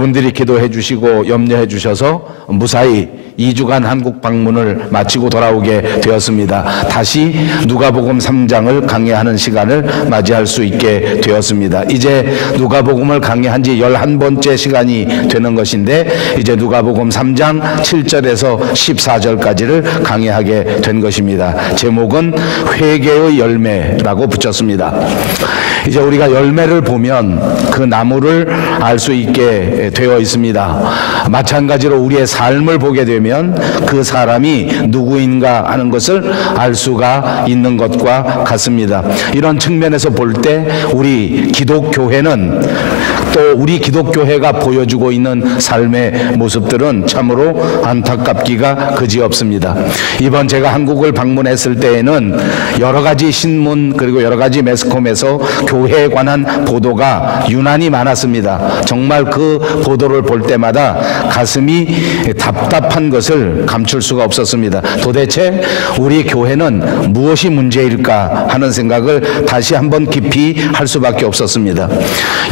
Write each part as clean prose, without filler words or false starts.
분들이 기도해 주시고 염려해 주셔서 무사히 2주간 한국 방문을 마치고 돌아오게 되었습니다. 다시 누가복음 3장을 강해하는 시간을 맞이할 수 있게 되었습니다. 이제 누가복음을 강해한 지 11번째 시간이 되는 것인데 이제 누가복음 3장 7절에서 14절까지를 강해하게 된 것입니다. 제목은 회개의 열매라고 붙였습니다. 이제 우리가 열매를 보면 그 나무를 알 수 있게 되어 있습니다. 마찬가지로 우리의 삶을 보게 되면 그 사람이 누구인가 하는 것을 알 수가 있는 것과 같습니다. 이런 측면에서 볼 때 우리 기독교회는 또 우리 기독교회가 보여주고 있는 삶의 모습들은 참으로 안타깝기가 그지없습니다. 이번 제가 한국을 방문했을 때에는 여러 가지 신문 그리고 여러 가지 매스컴에서 교회에 관한 보도가 유난히 많았습니다. 정말 그 보도를 볼 때마다 가슴이 답답한 것을 감출 수가 없었습니다. 도대체 우리 교회는 무엇이 문제일까 하는 생각을 다시 한번 깊이 할 수밖에 없었습니다.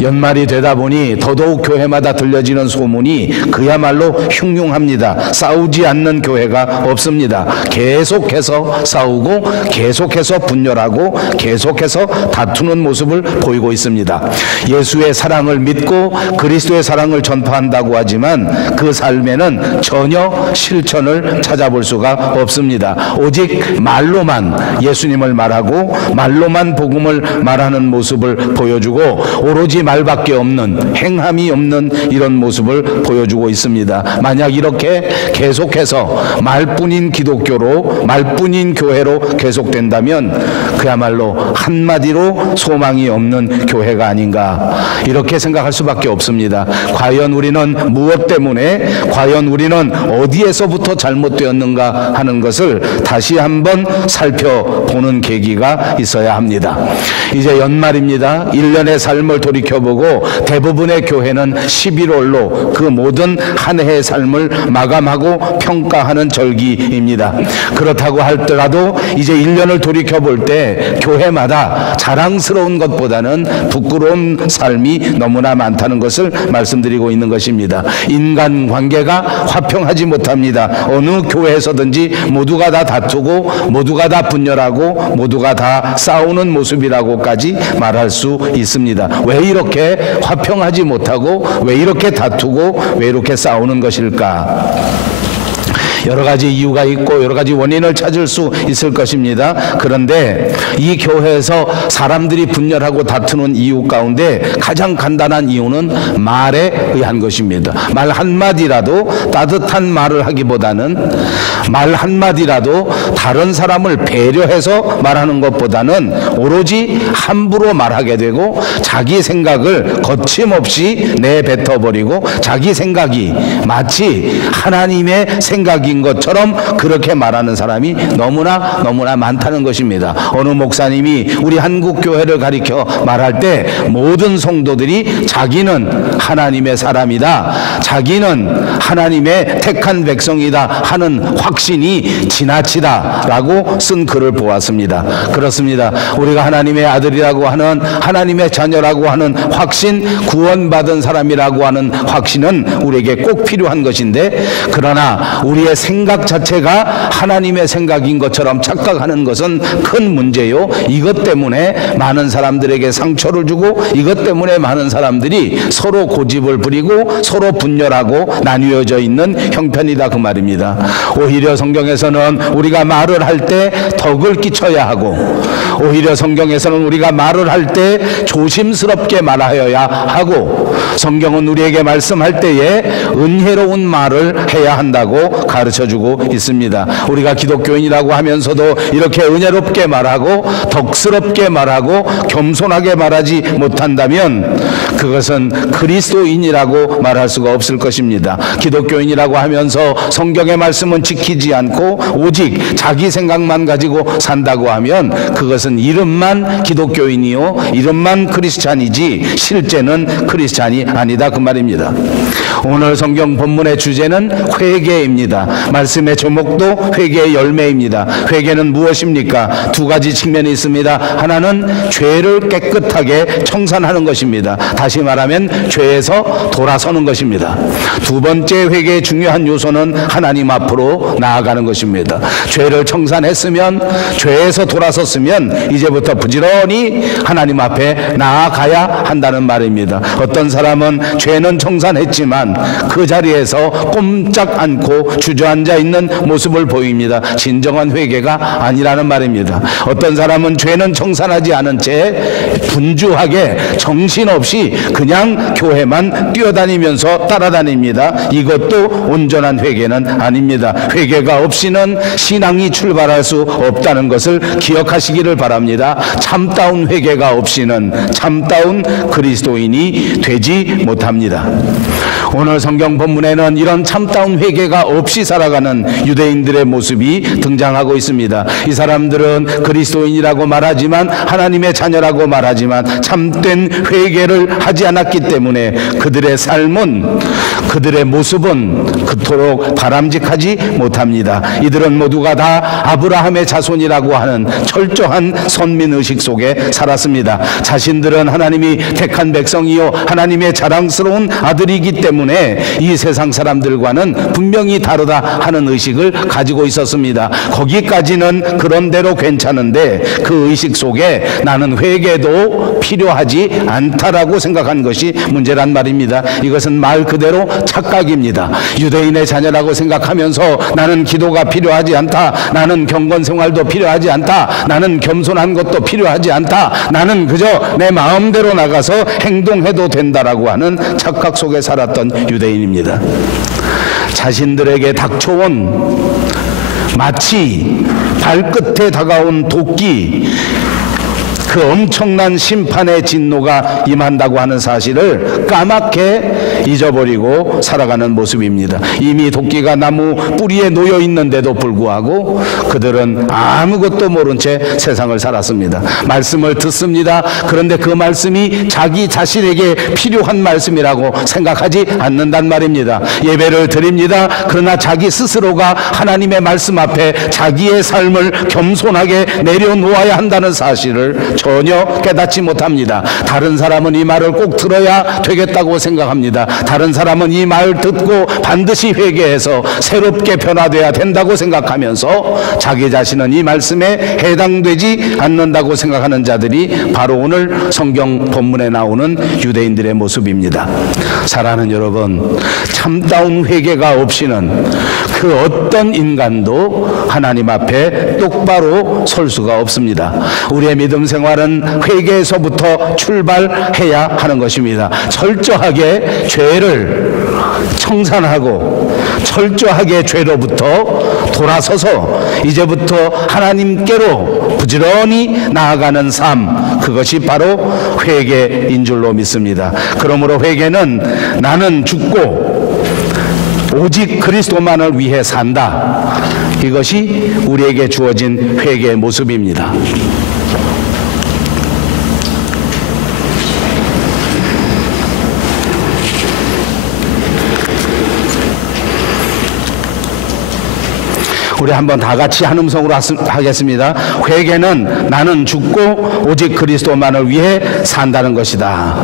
연말이 되다 보니 더더욱 교회마다 들려지는 소문이 그야말로 흉흉합니다. 싸우지 않는 교회가 없습니다. 계속해서 싸우고 계속해서 분열하고 계속해서 다투는 모습을 보이고 있습니다. 예수의 사랑을 믿고 그리스도의 사랑을 전파한다고 하지만 그 삶에는 전혀 실천을 찾아볼 수가 없습니다. 오직 말로만 예수님을 말하고 말로만 복음을 말하는 모습을 보여주고 오로지 말밖에 없는 행함이 없는 이런 모습을 보여주고 있습니다. 만약 이렇게 계속해서 말뿐인 기독교로 말뿐인 교회로 계속된다면 그야말로 한마디로 소망이 없는 교회가 아닌가 이렇게 생각할 수밖에 없습니다. 과연 우리는 무엇 때문에 과연 우리는 어디에서부터 잘못되었는가 하는 것을 다시 한번 살펴보는 계기가 있어야 합니다. 이제 연말입니다. 1년의 삶을 돌이켜보고 대부분의 교회는 11월로 그 모든 한 해의 삶을 마감하고 평가하는 절기입니다. 그렇다고 할지라도 이제 1년을 돌이켜볼 때 교회마다 자랑스러운 것보다는 부끄러운 삶이 너무나 많다는 것을 말씀드리고 있는 것입니다. 인간관계가 화평하지 못합니다. 어느 교회에서든지 모두가 다 다투고 모두가 다 분열하고 모두가 다 싸우는 모습이라고까지 말할 수 있습니다. 왜 이렇게 화평하지 못하고 왜 이렇게 다투고 왜 이렇게 싸우는 것일까? 여러 가지 이유가 있고 여러 가지 원인을 찾을 수 있을 것입니다. 그런데 이 교회에서 사람들이 분열하고 다투는 이유 가운데 가장 간단한 이유는 말에 의한 것입니다. 말 한마디라도 따뜻한 말을 하기보다는 말 한마디라도 다른 사람을 배려해서 말하는 것보다는 오로지 함부로 말하게 되고 자기 생각을 거침없이 내뱉어버리고 자기 생각이 마치 하나님의 생각인 것처럼 그렇게 말하는 사람이 너무나 많다는 것입니다. 어느 목사님이 우리 한국 교회를 가리켜 말할 때 모든 성도들이 자기는 하나님의 사람이다, 자기는 하나님의 택한 백성이다 하는 확신이 지나치다라고 쓴 글을 보았습니다. 그렇습니다. 우리가 하나님의 아들이라고 하는 하나님의 자녀라고 하는 확신, 구원받은 사람이라고 하는 확신은 우리에게 꼭 필요한 것인데 그러나 우리의 생각 자체가 하나님의 생각인 것처럼 착각하는 것은 큰 문제요. 이것 때문에 많은 사람들에게 상처를 주고 이것 때문에 많은 사람들이 서로 고집을 부리고 서로 분열하고 나뉘어져 있는 형편이다 그 말입니다. 오히려 성경에서는 우리가 말을 할 때 덕을 끼쳐야 하고 오히려 성경에서는 우리가 말을 할 때 조심스럽게 말하여야 하고 성경은 우리에게 말씀할 때에 은혜로운 말을 해야 한다고 가르쳐주고 있습니다. 우리가 기독교인이라고 하면서도 이렇게 은혜롭게 말하고 덕스럽게 말하고 겸손하게 말하지 못한다면 그것은 그리스도인이라고 말할 수가 없을 것입니다. 기독교인이라고 하면서 성경의 말씀은 지키지 않고 오직 자기 생각만 가지고 산다고 하면 그것은 이름만 기독교인이요 이름만 크리스찬이지 실제는 크리스찬이 아니다 그 말입니다. 오늘 성경 본문의 주제는 회개입니다. 말씀의 제목도 회개의 열매입니다. 회개는 무엇입니까? 두 가지 측면이 있습니다. 하나는 죄를 깨끗하게 청산하는 것입니다. 다시 말하면 죄에서 돌아서는 것입니다. 두 번째 회개의 중요한 요소는 하나님 앞으로 나아가는 것입니다. 죄를 청산했으면, 죄에서 돌아섰으면 이제부터 부지런히 하나님 앞에 나아가야 한다는 말입니다. 어떤 사람은 죄는 청산했지만 그 자리에서 꼼짝 않고 주저앉아 있는 모습을 보입니다. 진정한 회개가 아니라는 말입니다. 어떤 사람은 죄는 청산하지 않은 채 분주하게 정신없이 그냥 교회만 뛰어다니면서 따라다닙니다. 이것도 온전한 회개는 아닙니다. 회개가 없이는 신앙이 출발할 수 없다는 것을 기억하시기를 바랍니다. 참다운 회개가 없이는 참다운 그리스도인이 되지 못합니다. 오늘 성경 본문에는 이런 참다운 회개가 없이 살아가는 유대인들의 모습이 등장하고 있습니다. 이 사람들은 그리스도인이라고 말하지만, 하나님의 자녀라고 말하지만 참된 회개를 하지 않았기 때문에 그들의 삶은, 그들의 모습은 그토록 바람직하지 못합니다. 이들은 모두가 다 아브라함의 자손이라고 하는 철저한 선민의식 속에 살았습니다. 자신들은 하나님이 택한 백성이요 하나님의 자랑스러운 아들이기 때문에 이 세상 사람들과는 분명히 다르다 하는 의식을 가지고 있었습니다. 거기까지는 그런대로 괜찮은데 그 의식 속에 나는 회개도 필요하지 않다라고 생각한 것이 문제란 말입니다. 이것은 말 그대로 착각입니다. 유대인의 자녀라고 생각하면서 나는 기도가 필요하지 않다, 나는 경건 생활도 필요하지 않다, 나는 겸손한 것도 필요하지 않다, 나는 그저 내 마음대로 나가서 행동해도 된다라고 하는 착각 속에 살았던 유대인입니다. 자신들에게 닥쳐온 마치 발끝에 다가온 도끼, 그 엄청난 심판의 진노가 임한다고 하는 사실을 까맣게 잊어버리고 살아가는 모습입니다. 이미 도끼가 나무 뿌리에 놓여 있는데도 불구하고 그들은 아무것도 모른 채 세상을 살았습니다. 말씀을 듣습니다. 그런데 그 말씀이 자기 자신에게 필요한 말씀이라고 생각하지 않는단 말입니다. 예배를 드립니다. 그러나 자기 스스로가 하나님의 말씀 앞에 자기의 삶을 겸손하게 내려놓아야 한다는 사실을 전혀 깨닫지 못합니다. 다른 사람은 이 말을 꼭 들어야 되겠다고 생각합니다. 다른 사람은 이 말을 듣고 반드시 회개해서 새롭게 변화돼야 된다고 생각하면서 자기 자신은 이 말씀에 해당되지 않는다고 생각하는 자들이 바로 오늘 성경 본문에 나오는 유대인들의 모습입니다. 사랑하는 여러분, 참다운 회개가 없이는 그 어떤 인간도 하나님 앞에 똑바로 설 수가 없습니다. 우리의 믿음 생활은 회개에서부터 출발해야 하는 것입니다. 철저하게 죄를 청산하고 철저하게 죄로부터 돌아서서 이제부터 하나님께로 부지런히 나아가는 삶, 그것이 바로 회개인 줄로 믿습니다. 그러므로 회개는 나는 죽고 오직 그리스도만을 위해 산다, 이것이 우리에게 주어진 회개의 모습입니다. 우리 한번 다 같이 한 음성으로 하겠습니다. 회개는 나는 죽고 오직 그리스도만을 위해 산다는 것이다.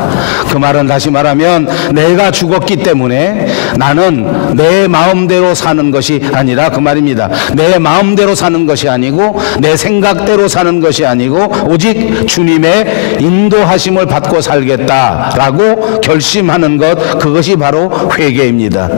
그 말은 다시 말하면 내가 죽었기 때문에 나는 내 마음대로 사는 것이 아니라 그 말입니다. 내 마음대로 사는 것이 아니고 내 생각대로 사는 것이 아니고 오직 주님의 인도하심을 받고 살겠다라고 결심하는 것, 그것이 바로 회개입니다.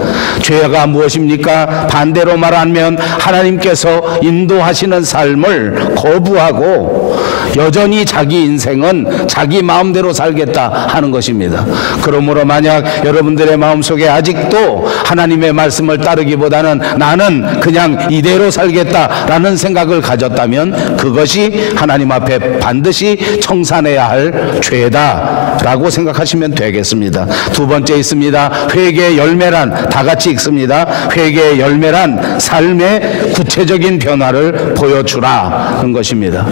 죄가 무엇입니까? 반대로 말하면 하나님께서 인도하시는 삶을 거부하고 여전히 자기 인생은 자기 마음대로 살겠다 하는 것입니다. 그러므로 만약 여러분들의 마음속에 아직도 하나님의 말씀을 따르기보다는 나는 그냥 이대로 살겠다라는 생각을 가졌다면 그것이 하나님 앞에 반드시 청산해야 할 죄다라고 생각하시면 되겠습니다. 두 번째 있습니다. 회개의 열매란, 다 같이 읽습니다. 회개의 열매란 삶의 구체적인 변화를 보여주라는 것입니다.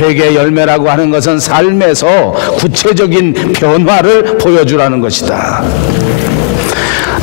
회개의 열매라고 하는 것은 삶에서 구체적인 변화를 보여주라는 것이다.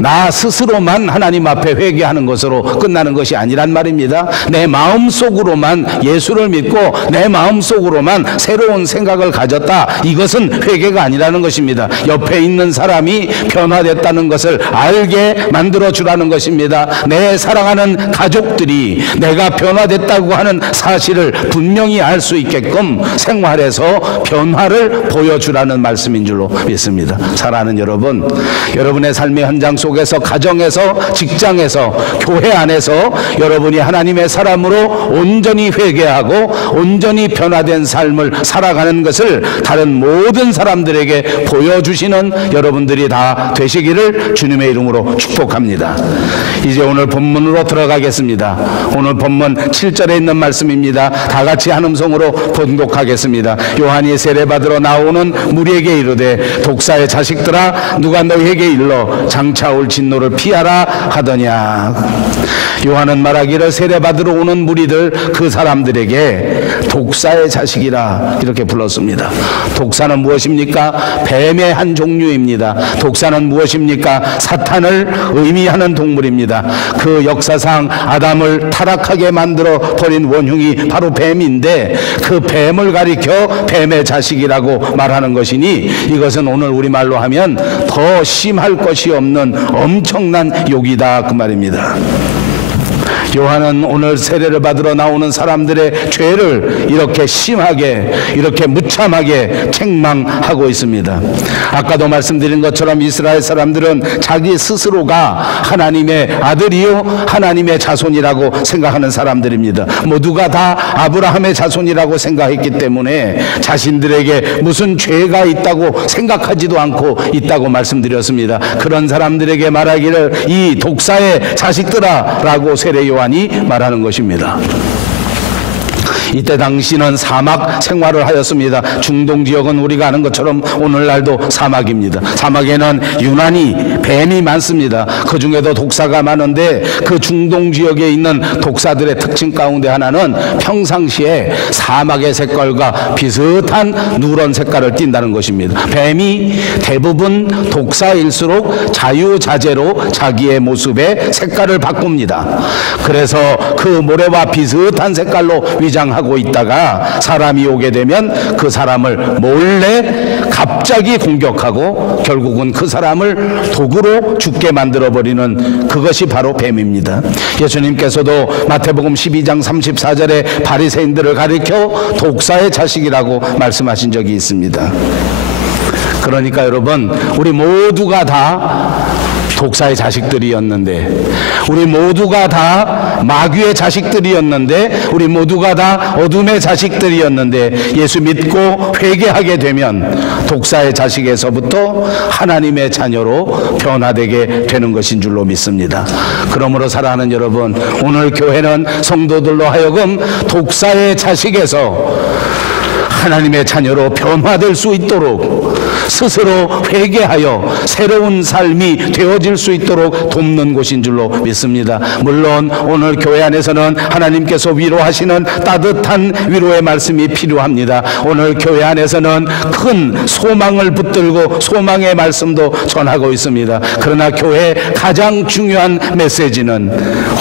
나 스스로만 하나님 앞에 회개하는 것으로 끝나는 것이 아니란 말입니다. 내 마음속으로만 예수를 믿고 내 마음속으로만 새로운 생각을 가졌다, 이것은 회개가 아니라는 것입니다. 옆에 있는 사람이 변화됐다는 것을 알게 만들어 주라는 것입니다. 내 사랑하는 가족들이 내가 변화됐다고 하는 사실을 분명히 알 수 있게끔 생활에서 변화를 보여주라는 말씀인 줄로 믿습니다. 사랑하는 여러분, 여러분의 삶의 현장 속에서, 가정에서, 직장에서, 교회 안에서 여러분이 하나님의 사람으로 온전히 회개하고 온전히 변화된 삶을 살아가는 것을 다른 모든 사람들에게 보여주시는 여러분들이 다 되시기를 주님의 이름으로 축복합니다. 이제 오늘 본문으로 들어가겠습니다. 오늘 본문 7절에 있는 말씀입니다. 다 같이 한음성으로 봉독하겠습니다. 요한이 세례받으러 나오는 무리에게 이르되 독사의 자식들아, 누가 너희에게 일러 장차 올 진노를 피하라 하더냐. 요한은 말하기를 세례받으러 오는 무리들, 그 사람들에게 독사의 자식이라 이렇게 불렀습니다. 독사는 무엇입니까? 뱀의 한 종류입니다. 독사는 무엇입니까? 사탄을 의미하는 동물입니다. 그 역사상 아담을 타락하게 만들어 버린 원흉이 바로 뱀인데, 그 뱀을 가리켜 뱀의 자식이라고 말하는 것이니 이것은 오늘 우리말로 하면 더 심할 것이 없는 엄청난 욕이다, 그 말입니다. 요한은 오늘 세례를 받으러 나오는 사람들의 죄를 이렇게 심하게, 이렇게 무참하게 책망하고 있습니다. 아까도 말씀드린 것처럼 이스라엘 사람들은 자기 스스로가 하나님의 아들이요 하나님의 자손이라고 생각하는 사람들입니다. 모두가 다 아브라함의 자손이라고 생각했기 때문에 자신들에게 무슨 죄가 있다고 생각하지도 않고 있다고 말씀드렸습니다. 그런 사람들에게 말하기를 이 독사의 자식들아 라고 세례 요한이 말하는 것입니다. 이때 당시는 사막 생활을 하였습니다. 중동 지역은 우리가 아는 것처럼 오늘날도 사막입니다. 사막에는 유난히 뱀이 많습니다. 그 중에도 독사가 많은데 그 중동 지역에 있는 독사들의 특징 가운데 하나는 평상시에 사막의 색깔과 비슷한 누런 색깔을 띈다는 것입니다. 뱀이 대부분 독사일수록 자유자재로 자기의 모습의 색깔을 바꿉니다. 그래서 그 모래와 비슷한 색깔로 위장하고 있다가 사람이 오게 되면 그 사람을 몰래 갑자기 공격하고 결국은 그 사람을 도구로 죽게 만들어버리는, 그것이 바로 뱀입니다. 예수님께서도 마태복음 12장 34절에 바리새인들을 가리켜 독사의 자식이라고 말씀하신 적이 있습니다. 그러니까 여러분, 우리 모두가 다 독사의 자식들이었는데, 우리 모두가 다 마귀의 자식들이었는데, 우리 모두가 다 어둠의 자식들이었는데 예수 믿고 회개하게 되면 독사의 자식에서부터 하나님의 자녀로 변화되게 되는 것인 줄로 믿습니다. 그러므로 사랑하는 여러분, 오늘 교회는 성도들로 하여금 독사의 자식에서 하나님의 자녀로 변화될 수 있도록 스스로 회개하여 새로운 삶이 되어질 수 있도록 돕는 곳인 줄로 믿습니다. 물론 오늘 교회 안에서는 하나님께서 위로하시는 따뜻한 위로의 말씀이 필요합니다. 오늘 교회 안에서는 큰 소망을 붙들고 소망의 말씀도 전하고 있습니다. 그러나 교회의 가장 중요한 메시지는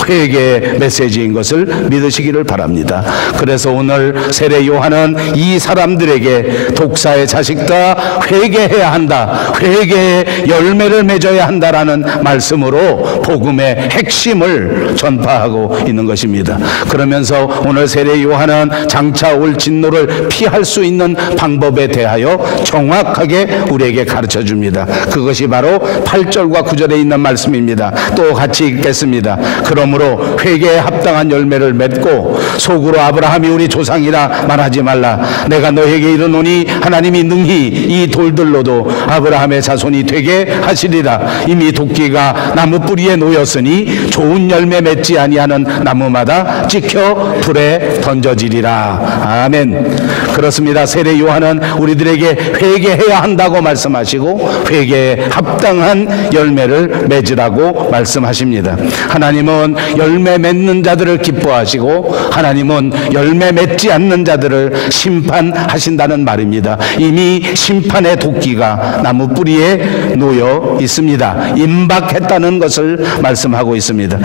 회개의 메시지인 것을 믿으시기를 바랍니다. 그래서 오늘 세례 요한은 이 사람들에게 독사의 자식다, 회개해야 한다, 회개의 열매를 맺어야 한다라는 말씀으로 복음의 핵심을 전파하고 있는 것입니다. 그러면서 오늘 세례 요한은 장차 올 진노를 피할 수 있는 방법에 대하여 정확하게 우리에게 가르쳐 줍니다. 그것이 바로 8절과 9절에 있는 말씀입니다. 또 같이 읽겠습니다. 그러므로 회개에 합당한 열매를 맺고 속으로 아브라함이 우리 조상이라 말하지 말라. 내가 너에게 이르노니 하나님이 능히 이 돌들로도 아브라함의 자손이 되게 하시리라. 이미 도끼가 나무 뿌리에 놓였으니 좋은 열매 맺지 아니하는 나무마다 찍혀 불에 던져지리라. 아멘. 그렇습니다. 세례 요한은 우리들에게 회개해야 한다고 말씀하시고 회개에 합당한 열매를 맺으라고 말씀하십니다. 하나님은 열매 맺는 자들을 기뻐하시고 하나님은 열매 맺지 않는 자들을 심판하신다는 말입니다. 이미 심판의 도끼가 나무 뿌리에 놓여 있습니다. 임박했다는 것을 말씀하고 있습니다.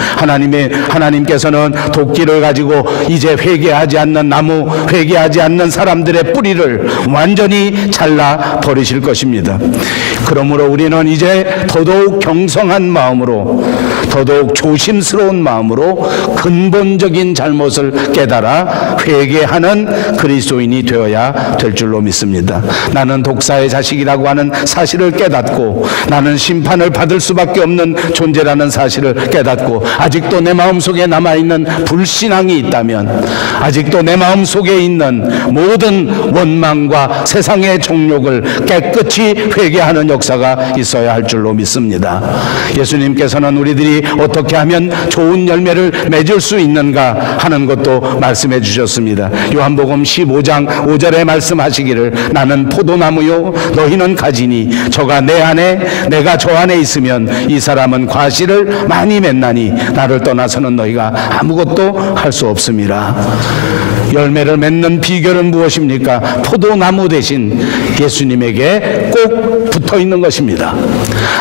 하나님께서는 도끼를 가지고 이제 회개하지 않는 나무, 회개하지 않는 사람들의 뿌리를 완전히 잘라 버리실 것입니다. 그러므로 우리는 이제 더더욱 경성한 마음으로, 더더욱 조심스러운 마음으로 근본적인 잘못을 깨달아 회개하는 그리스도인이 되어야 될 줄로 믿습니다. 나는 독사의 자식이라고 하는 사실을 깨닫고, 나는 심판을 받을 수밖에 없는 존재라는 사실을 깨닫고, 아직도 내 마음속에 남아있는 불신앙이 있다면, 아직도 내 마음속에 있는 모든 원망과 세상의 정욕을 깨끗이 회개하는 역사가 있어야 할 줄로 믿습니다. 예수님께서는 우리들이 어떻게 하면 좋은 열매를 맺을 수 있는가 하는 것도 말씀해 주셨습니다. 요한복음 15장 5절에 말씀하시기를 나는 포도나무요 너희는 가지니 저가 내 안에 내가 저 안에 있으면 이 사람은 과실을 많이 맺나니 나를 떠나서는 너희가 아무것도 할 수 없음이라. 열매를 맺는 비결은 무엇입니까? 포도나무 대신 예수님에게 꼭 붙어 있는 것입니다.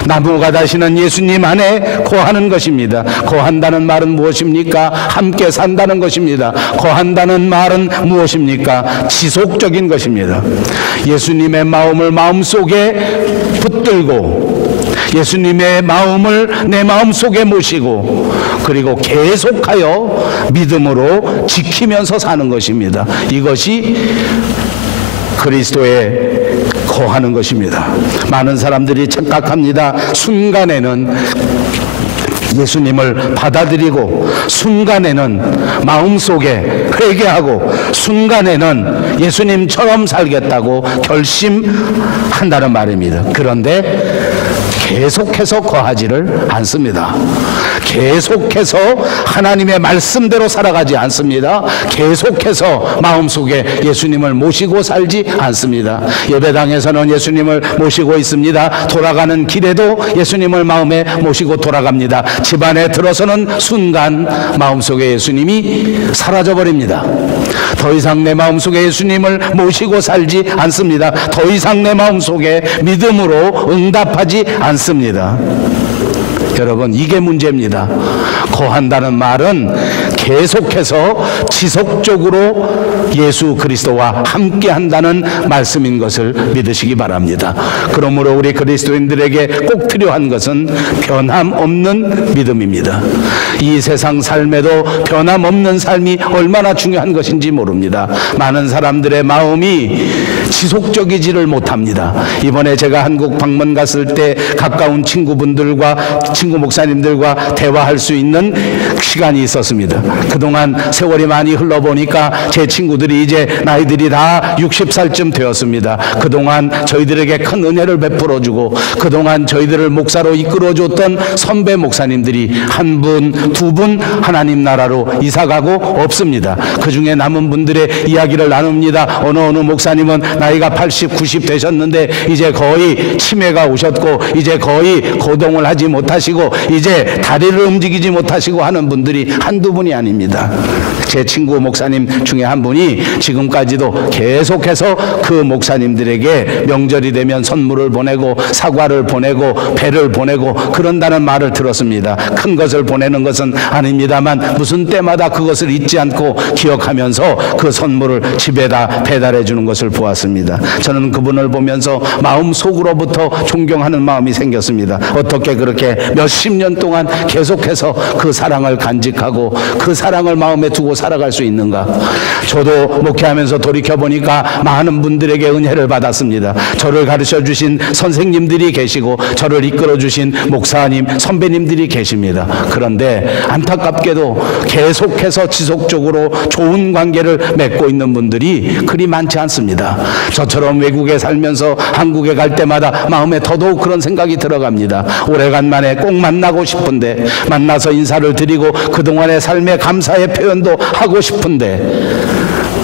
나무가 되시는 예수님 안에 거하는 것입니다. 거한다는 말은 무엇입니까? 함께 산다는 것입니다. 거한다는 말은 무엇입니까? 지속적인 것입니다. 예수님의 마음을 마음속에 붙들고, 예수님의 마음을 내 마음속에 모시고, 그리고 계속하여 믿음으로 지키면서 사는 것입니다. 이것이 그리스도의 거하는 것입니다. 많은 사람들이 착각합니다. 순간에는 예수님을 받아들이고, 순간에는 마음속에 회개하고, 순간에는 예수님처럼 살겠다고 결심한다는 말입니다. 그런데 계속해서 거하지를 않습니다. 계속해서 하나님의 말씀대로 살아가지 않습니다. 계속해서 마음속에 예수님을 모시고 살지 않습니다. 예배당에서는 예수님을 모시고 있습니다. 돌아가는 길에도 예수님을 마음에 모시고 돌아갑니다. 집안에 들어서는 순간 마음속에 예수님이 사라져버립니다. 더 이상 내 마음속에 예수님을 모시고 살지 않습니다. 더 이상 내 마음속에 믿음으로 응답하지 않습니다. 여러분, 이게 문제입니다. 거한다는 말은 계속해서 지속적으로 예수 그리스도와 함께 한다는 말씀인 것을 믿으시기 바랍니다. 그러므로 우리 그리스도인들에게 꼭 필요한 것은 변함없는 믿음입니다. 이 세상 삶에도 변함없는 삶이 얼마나 중요한 것인지 모릅니다. 많은 사람들의 마음이 지속적이지를 못합니다. 이번에 제가 한국 방문 갔을 때 가까운 친구분들과 친구 목사님들과 대화할 수 있는 시간이 있었습니다. 그동안 세월이 많이 흘러보니까 제 친구들이 이제 나이들이 다 60살쯤 되었습니다. 그동안 저희들에게 큰 은혜를 베풀어주고, 그동안 저희들을 목사로 이끌어줬던 선배 목사님들이 한 분, 두 분 하나님 나라로 이사가고 없습니다. 그 중에 남은 분들의 이야기를 나눕니다. 어느 목사님은 나이가 80, 90 되셨는데 이제 거의 치매가 오셨고, 이제 거의 거동을 하지 못하시고, 이제 다리를 움직이지 못하시고 하는 분들이 한두 분이 아닙니다. 제 친구 목사님 중에 한 분이 지금까지도 계속해서 그 목사님들에게 명절이 되면 선물을 보내고, 사과를 보내고, 배를 보내고 그런다는 말을 들었습니다. 큰 것을 보내는 것은 아닙니다만 무슨 때마다 그것을 잊지 않고 기억하면서 그 선물을 집에다 배달해 주는 것을 보았습니다. 저는 그분을 보면서 마음속으로부터 존경하는 마음이 생겼습니다. 어떻게 그렇게 몇십 년 동안 계속해서 그 사랑을 간직하고 그 사랑을 마음에 두고 살아갈 수 있는가? 저도 목회하면서 돌이켜보니까 많은 분들에게 은혜를 받았습니다. 저를 가르쳐 주신 선생님들이 계시고, 저를 이끌어 주신 목사님, 선배님들이 계십니다. 그런데 안타깝게도 계속해서 지속적으로 좋은 관계를 맺고 있는 분들이 그리 많지 않습니다. 저처럼 외국에 살면서 한국에 갈 때마다 마음에 더더욱 그런 생각이 들어갑니다. 오래간만에 꼭 만나고 싶은데, 만나서 인사를 드리고 그동안의 삶의 감사의 표현도 하고 싶은데,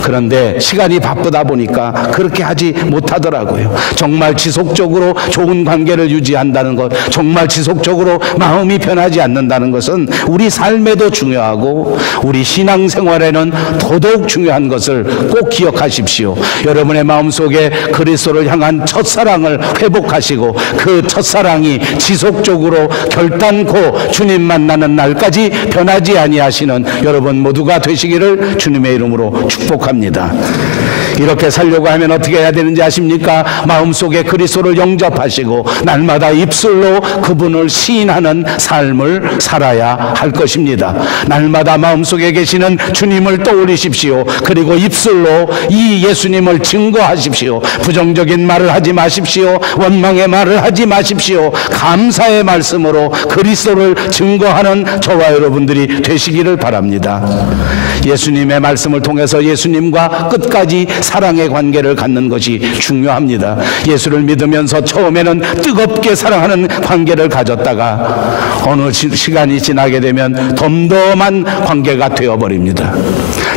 그런데 시간이 바쁘다 보니까 그렇게 하지 못하더라고요. 정말 지속적으로 좋은 관계를 유지한다는 것, 정말 지속적으로 마음이 변하지 않는다는 것은 우리 삶에도 중요하고 우리 신앙생활에는 더더욱 중요한 것을 꼭 기억하십시오. 여러분의 마음속에 그리스도를 향한 첫사랑을 회복하시고 그 첫사랑이 지속적으로 결단코 주님 만나는 날까지 변하지 아니하시는 여러분 모두가 되시기를 주님의 이름으로 축복합니다. 이렇게 살려고 하면 어떻게 해야 되는지 아십니까? 마음속에 그리스도를 영접하시고 날마다 입술로 그분을 시인하는 삶을 살아야 할 것입니다. 날마다 마음속에 계시는 주님을 떠올리십시오. 그리고 입술로 이 예수님을 증거하십시오. 부정적인 말을 하지 마십시오. 원망의 말을 하지 마십시오. 감사의 말씀으로 그리스도를 증거하는 저와 여러분들이 되시기를 바랍니다. 예수님의 말씀을 통해서 예수님과 끝까지 사랑의 관계를 갖는 것이 중요합니다. 예수를 믿으면서 처음에는 뜨겁게 사랑하는 관계를 가졌다가 어느 시간이 지나게 되면 덤덤한 관계가 되어버립니다.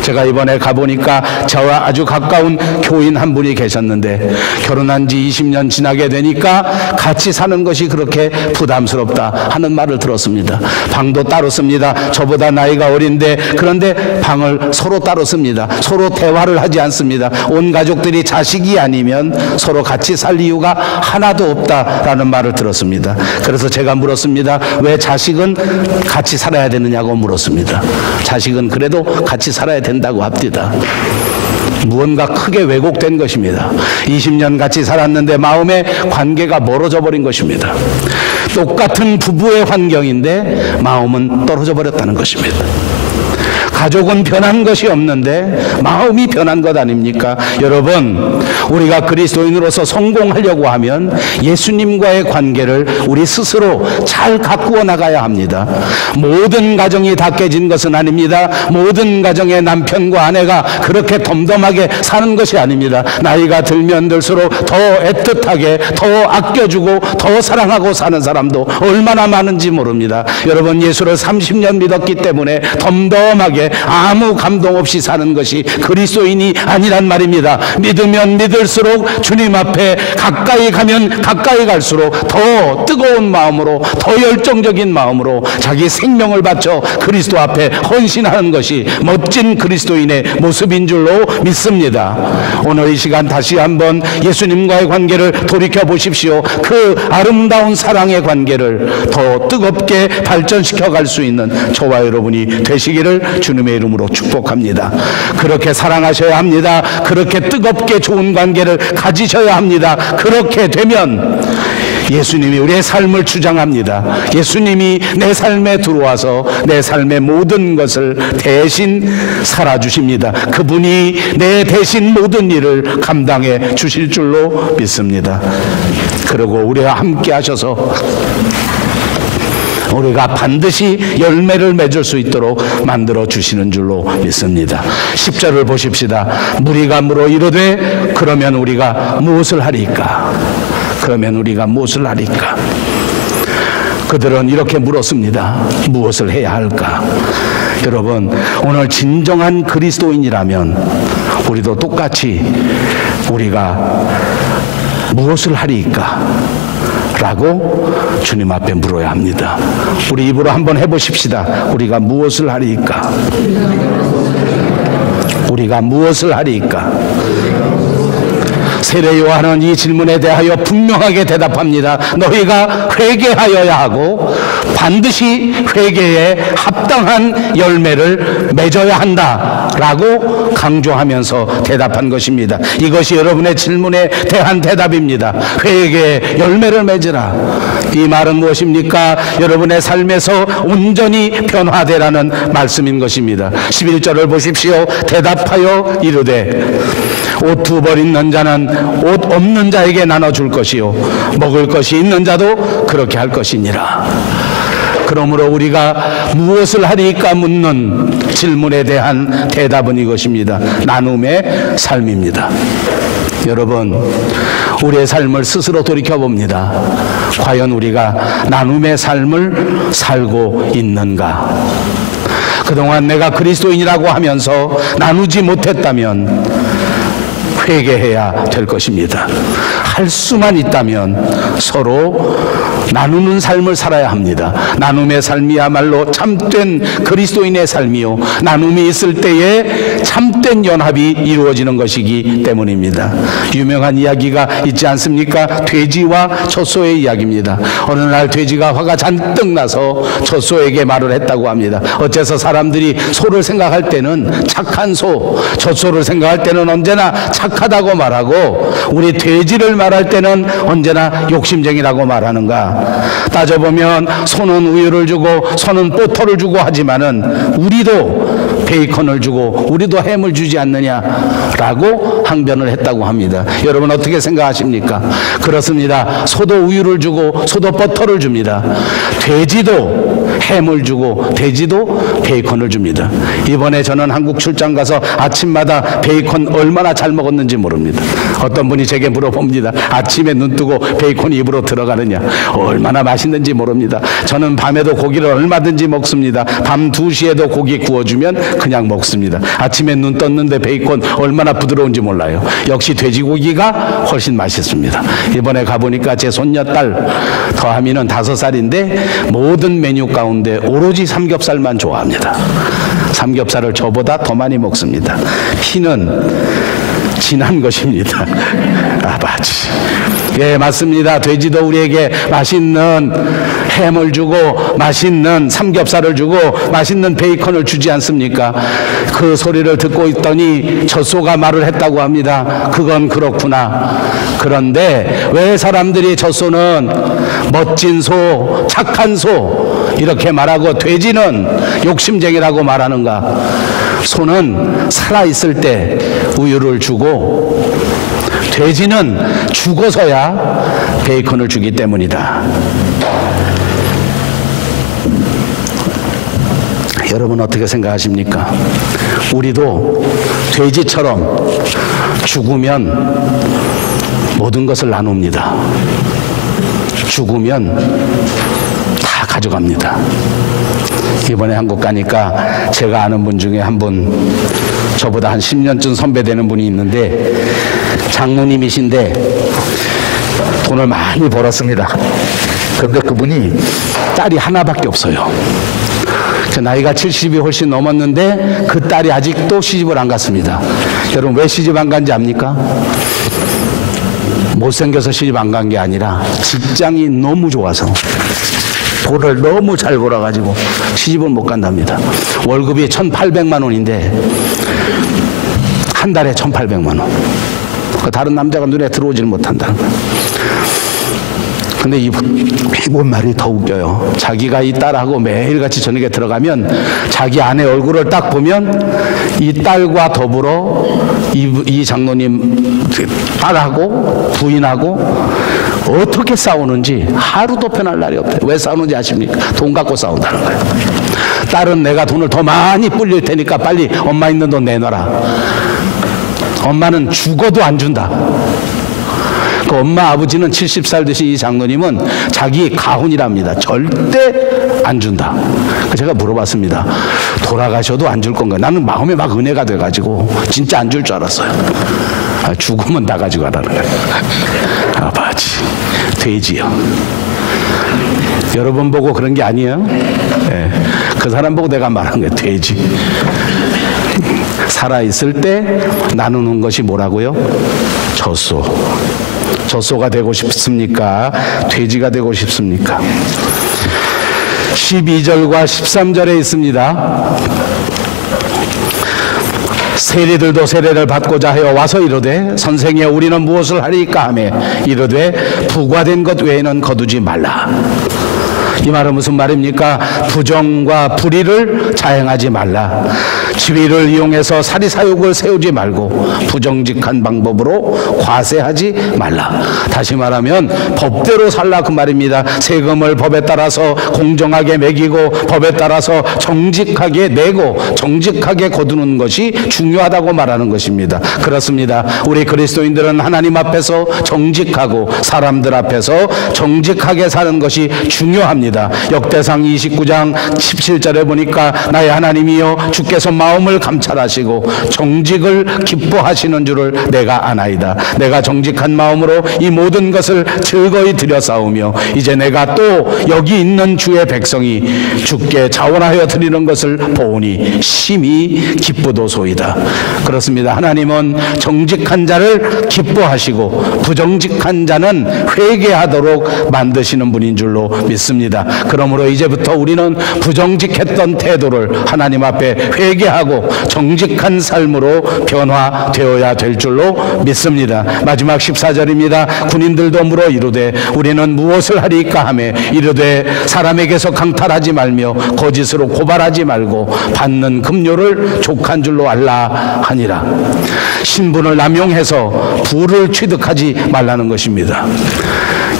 제가 이번에 가보니까 저와 아주 가까운 교인 한 분이 계셨는데 결혼한 지 20년 지나게 되니까 같이 사는 것이 그렇게 부담스럽다 하는 말을 들었습니다. 방도 따로 씁니다. 저보다 나이가 어린데 그런데 방을 서로 따로 씁니다. 서로 대화를 하지 않습니다. 온 가족들이 자식이 아니면 서로 같이 살 이유가 하나도 없다라는 말을 들었습니다. 그래서 제가 물었습니다. 왜 자식은 같이 살아야 되느냐고 물었습니다. 자식은 그래도 같이 살아야 된다고 합니다. 무언가 크게 왜곡된 것입니다. 20년 같이 살았는데 마음의 관계가 멀어져 버린 것입니다. 똑같은 부부의 환경인데 마음은 떨어져 버렸다는 것입니다. 가족은 변한 것이 없는데 마음이 변한 것 아닙니까? 여러분, 우리가 그리스도인으로서 성공하려고 하면 예수님과의 관계를 우리 스스로 잘 가꾸어 나가야 합니다. 모든 가정이 다 깨진 것은 아닙니다. 모든 가정의 남편과 아내가 그렇게 덤덤하게 사는 것이 아닙니다. 나이가 들면 들수록 더 애틋하게, 더 아껴주고 더 사랑하고 사는 사람도 얼마나 많은지 모릅니다. 여러분, 예수를 30년 믿었기 때문에 덤덤하게 아무 감동 없이 사는 것이 그리스도인이 아니란 말입니다. 믿으면 믿을수록 주님 앞에 가까이 가면 가까이 갈수록 더 뜨거운 마음으로, 더 열정적인 마음으로 자기 생명을 바쳐 그리스도 앞에 헌신하는 것이 멋진 그리스도인의 모습인 줄로 믿습니다. 오늘 이 시간 다시 한번 예수님과의 관계를 돌이켜 보십시오. 그 아름다운 사랑의 관계를 더 뜨겁게 발전시켜 갈 수 있는 저와 여러분이 되시기를 주님의 이름으로 축복합니다. 그렇게 사랑하셔야 합니다. 그렇게 뜨겁게 좋은 관계를 가지셔야 합니다. 그렇게 되면 예수님이 우리의 삶을 주장합니다. 예수님이 내 삶에 들어와서 내 삶의 모든 것을 대신 살아주십니다. 그분이 내 대신 모든 일을 감당해 주실 줄로 믿습니다. 그리고 우리와 함께 하셔서 우리가 반드시 열매를 맺을 수 있도록 만들어 주시는 줄로 믿습니다. 10절을 보십시다. 무리가 물어 이르되 그러면 우리가 무엇을 하리까? 그러면 우리가 무엇을 하리까? 그들은 이렇게 물었습니다. 무엇을 해야 할까? 여러분, 오늘 진정한 그리스도인이라면 우리도 똑같이 우리가 무엇을 하리까? 라고 주님 앞에 물어야 합니다. 우리 입으로 한번 해보십시다. 우리가 무엇을 하리까? 우리가 무엇을 하리까? 세례 요한은 이 질문에 대하여 분명하게 대답합니다. 너희가 회개하여야 하고 반드시 회개에 합당한 열매를 맺어야 한다라고 강조하면서 대답한 것입니다. 이것이 여러분의 질문에 대한 대답입니다. 회개에 열매를 맺으라. 이 말은 무엇입니까? 여러분의 삶에서 온전히 변화되라는 말씀인 것입니다. 11절을 보십시오. 대답하여 이르되 옷 두 벌 있는 자는 옷 없는 자에게 나눠줄 것이요 먹을 것이 있는 자도 그렇게 할 것이니라. 그러므로 우리가 무엇을 하리까 묻는 질문에 대한 대답은 이것입니다. 나눔의 삶입니다. 여러분, 우리의 삶을 스스로 돌이켜봅니다. 과연 우리가 나눔의 삶을 살고 있는가? 그동안 내가 그리스도인이라고 하면서 나누지 못했다면 회개해야 될 것입니다. 할 수만 있다면 서로 나누는 삶을 살아야 합니다. 나눔의 삶이야말로 참된 그리스도인의 삶이요, 나눔이 있을 때에 참된 연합이 이루어지는 것이기 때문입니다. 유명한 이야기가 있지 않습니까? 돼지와 젖소의 이야기입니다. 어느 날 돼지가 화가 잔뜩 나서 젖소에게 말을 했다고 합니다. 어째서 사람들이 소를 생각할 때는 착한 소, 젖소를 생각할 때는 언제나 착하다고 말하고 우리 돼지를 말할 때는 언제나 욕심쟁이라고 말하는가? 따져보면 소는 우유를 주고 소는 버터를 주고 하지만은 우리도 베이컨을 주고 우리도 햄을 주지 않느냐라고 항변을 했다고 합니다. 여러분 어떻게 생각하십니까? 그렇습니다. 소도 우유를 주고 소도 버터를 줍니다. 돼지도 햄을 주고 돼지도 베이컨을 줍니다. 이번에 저는 한국 출장 가서 아침마다 베이컨 얼마나 잘 먹었는지 모릅니다. 어떤 분이 제게 물어봅니다. 아침에 눈 뜨고 베이컨이 입으로 들어가느냐, 얼마나 맛있는지 모릅니다. 저는 밤에도 고기를 얼마든지 먹습니다. 밤 2시에도 고기 구워주면 그냥 먹습니다. 아침에 눈 떴는데 베이컨 얼마나 부드러운지 몰라요. 역시 돼지고기가 훨씬 맛있습니다. 이번에 가보니까 제 손녀딸 더하미는 5살인데 모든 메뉴 가운데 오로지 삼겹살만 좋아합니다. 삼겹살을 저보다 더 많이 먹습니다. 피는 진한 것입니다. 아버지. 예, 맞습니다. 돼지도 우리에게 맛있는 햄을 주고 맛있는 삼겹살을 주고 맛있는 베이컨을 주지 않습니까? 그 소리를 듣고 있더니 젖소가 말을 했다고 합니다. 그건 그렇구나. 그런데 왜 사람들이 젖소는 멋진 소, 착한 소 이렇게 말하고 돼지는 욕심쟁이라고 말하는가? 소는 살아있을 때 우유를 주고 돼지는 죽어서야 베이컨을 주기 때문이다. 여러분 어떻게 생각하십니까? 우리도 돼지처럼 죽으면 모든 것을 나눕니다. 죽으면 다 가져갑니다. 이번에 한국 가니까 제가 아는 분 중에 한 분, 저보다 한 10년쯤 선배 되는 분이 있는데 장로님이신데 돈을 많이 벌었습니다. 그런데 그분이 딸이 하나밖에 없어요. 나이가 70이 훨씬 넘었는데 그 딸이 아직도 시집을 안 갔습니다. 여러분 왜 시집 안 간지 압니까? 못생겨서 시집 안 간 게 아니라 직장이 너무 좋아서 돈을 너무 잘 벌어가지고 시집을 못 간답니다. 월급이 1,800만 원인데 한 달에 1,800만 원. 다른 남자가 눈에 들어오지를 못한다는 거예요. 근데 이분 말이 더 웃겨요. 자기가 이 딸하고 매일같이 저녁에 들어가면 자기 아내 얼굴을 딱 보면 이 딸과 더불어 이 장로님 딸하고 부인하고 어떻게 싸우는지 하루도 편할 날이 없대요. 왜 싸우는지 아십니까? 돈 갖고 싸운다는 거예요. 딸은 내가 돈을 더 많이 불릴 테니까 빨리 엄마 있는 돈 내놔라. 엄마는 죽어도 안 준다. 그 엄마 아버지는 70살 되신 이 장로님은 자기 가훈이랍니다. 절대 안 준다. 제가 물어봤습니다. 돌아가셔도 안 줄 건가? 나는 마음에 막 은혜가 돼가지고 진짜 안 줄 줄 알았어요. 죽으면 다 가지고 가라는 거예요. 아버지, 돼지요. 여러분 보고 그런 게 아니에요? 네. 그 사람 보고 내가 말한 거예요. 돼지. 살아있을 때 나누는 것이 뭐라고요? 젖소. 젖소가 되고 싶습니까? 돼지가 되고 싶습니까? 12절과 13절에 있습니다. 세리들도 세례를 받고자 하여 와서 이르되 선생이여 우리는 무엇을 하리까 하매 이르되 부과된 것 외에는 거두지 말라. 이 말은 무슨 말입니까? 부정과 불의를 자행하지 말라. 지위를 이용해서 사리사욕을 세우지 말고 부정직한 방법으로 과세하지 말라. 다시 말하면 법대로 살라 그 말입니다. 세금을 법에 따라서 공정하게 매기고 법에 따라서 정직하게 내고 정직하게 거두는 것이 중요하다고 말하는 것입니다. 그렇습니다. 우리 그리스도인들은 하나님 앞에서 정직하고 사람들 앞에서 정직하게 사는 것이 중요합니다. 역대상 29장 17절에 보니까 나의 하나님이여 주께서 마음을 감찰하시고 정직을 기뻐하시는 줄을 내가 아나이다. 내가 정직한 마음으로 이 모든 것을 즐거이 드려싸우며 이제 내가 또 여기 있는 주의 백성이 주께 자원하여 드리는 것을 보오니 심히 기쁘도소이다. 그렇습니다. 하나님은 정직한 자를 기뻐하시고 부정직한 자는 회개하도록 만드시는 분인 줄로 믿습니다. 그러므로 이제부터 우리는 부정직했던 태도를 하나님 앞에 회개하고 정직한 삶으로 변화되어야 될 줄로 믿습니다. 마지막 14절입니다. 군인들도 물어 이르되 우리는 무엇을 하리까 하매 이르되 사람에게서 강탈하지 말며 거짓으로 고발하지 말고 받는 급료를 족한 줄로 알라 하니라. 신분을 남용해서 부를 취득하지 말라는 것입니다.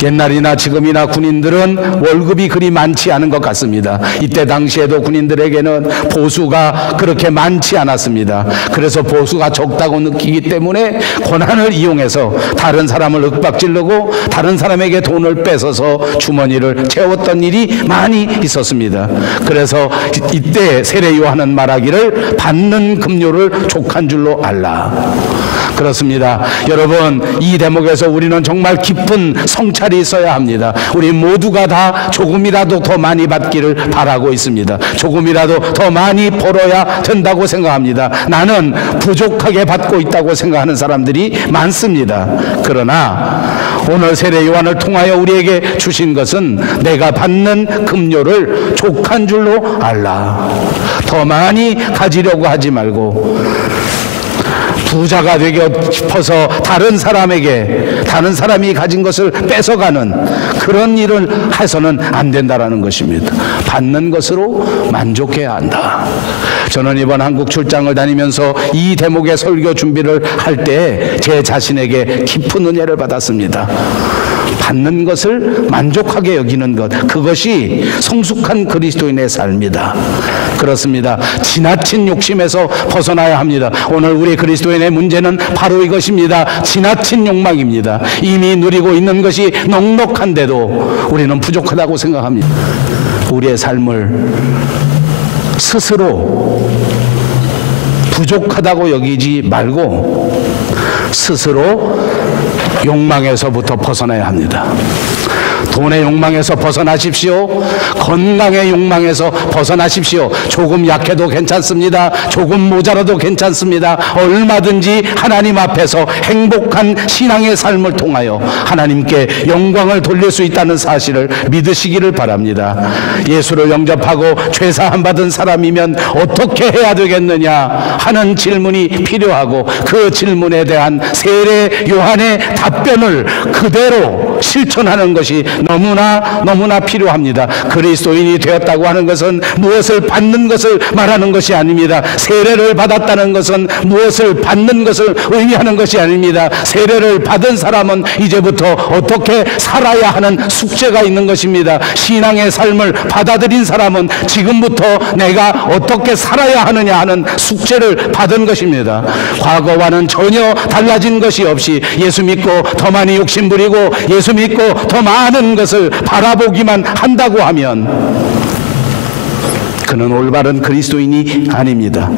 옛날이나 지금이나 군인들은 월급이 그리 많지 않은 것 같습니다. 이때 당시에도 군인들에게는 보수가 그렇게 많지 않았습니다. 그래서 보수가 적다고 느끼기 때문에 권한을 이용해서 다른 사람을 윽박지르고 다른 사람에게 돈을 뺏어서 주머니를 채웠던 일이 많이 있었습니다. 그래서 이때 세례 요한은 말하기를 받는 급료를 족한 줄로 알라. 그렇습니다. 여러분, 이 대목에서 우리는 정말 깊은 성찰이 있어야 합니다. 우리 모두가 다 조금이라도 더 많이 받기를 바라고 있습니다. 조금이라도 더 많이 벌어야 된다고 생각합니다. 나는 부족하게 받고 있다고 생각하는 사람들이 많습니다. 그러나 오늘 세례 요한을 통하여 우리에게 주신 것은 내가 받는 급료를 족한 줄로 알라. 더 많이 가지려고 하지 말고 부자가 되고 싶어서 다른 사람이 가진 것을 뺏어가는 그런 일을 해서는 안 된다라는 것입니다. 받는 것으로 만족해야 한다. 저는 이번 한국 출장을 다니면서 이 대목의 설교 준비를 할 때 제 자신에게 깊은 은혜를 받았습니다. 받는 것을 만족하게 여기는 것, 그것이 성숙한 그리스도인의 삶이다. 그렇습니다. 지나친 욕심에서 벗어나야 합니다. 오늘 우리 그리스도인의 문제는 바로 이것입니다. 지나친 욕망입니다. 이미 누리고 있는 것이 넉넉한데도 우리는 부족하다고 생각합니다. 우리의 삶을 스스로 부족하다고 여기지 말고 스스로 욕망에서부터 벗어나야 합니다. 돈의 욕망에서 벗어나십시오. 건강의 욕망에서 벗어나십시오. 조금 약해도 괜찮습니다. 조금 모자라도 괜찮습니다. 얼마든지 하나님 앞에서 행복한 신앙의 삶을 통하여 하나님께 영광을 돌릴 수 있다는 사실을 믿으시기를 바랍니다. 예수를 영접하고 죄사함 받은 사람이면 어떻게 해야 되겠느냐 하는 질문이 필요하고 그 질문에 대한 세례 요한의 답변을 그대로 실천하는 것이 너무나 필요합니다. 그리스도인이 되었다고 하는 것은 무엇을 받는 것을 말하는 것이 아닙니다. 세례를 받았다는 것은 무엇을 받는 것을 의미하는 것이 아닙니다. 세례를 받은 사람은 이제부터 어떻게 살아야 하는 숙제가 있는 것입니다. 신앙의 삶을 받아들인 사람은 지금부터 내가 어떻게 살아야 하느냐 하는 숙제를 받은 것입니다. 과거와는 전혀 달라진 것이 없이 예수 믿고 더 많이 욕심부리고 예수 믿고 더 많은 것을 바라보기만 한다고 하면 그는 올바른 그리스도인이 아닙니다.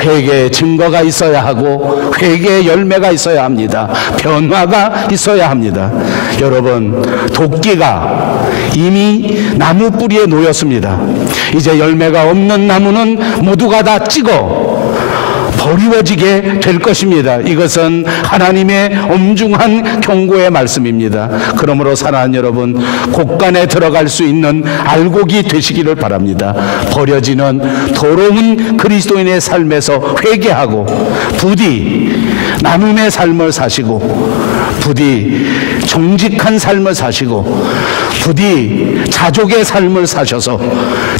회개의 증거가 있어야 하고 회개의 열매가 있어야 합니다. 변화가 있어야 합니다. 여러분, 도끼가 이미 나무 뿌리에 놓였습니다. 이제 열매가 없는 나무는 모두가 다 찍어 버리워지게 될 것입니다. 이것은 하나님의 엄중한 경고의 말씀입니다. 그러므로 사랑하는 여러분, 곳간에 들어갈 수 있는 알곡이 되시기를 바랍니다. 버려지는 더러운 그리스도인의 삶에서 회개하고 부디 나눔의 삶을 사시고 부디 정직한 삶을 사시고 부디 자족의 삶을 사셔서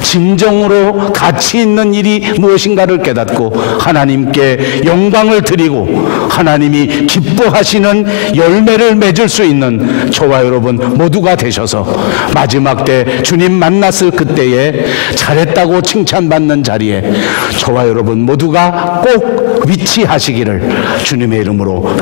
진정으로 가치 있는 일이 무엇인가를 깨닫고 하나님께 영광을 드리고 하나님이 기뻐하시는 열매를 맺을 수 있는 저와 여러분 모두가 되셔서 마지막 때 주님 만났을 그때에 잘했다고 칭찬받는 자리에 저와 여러분 모두가 꼭 위치하시기를 주님의 이름으로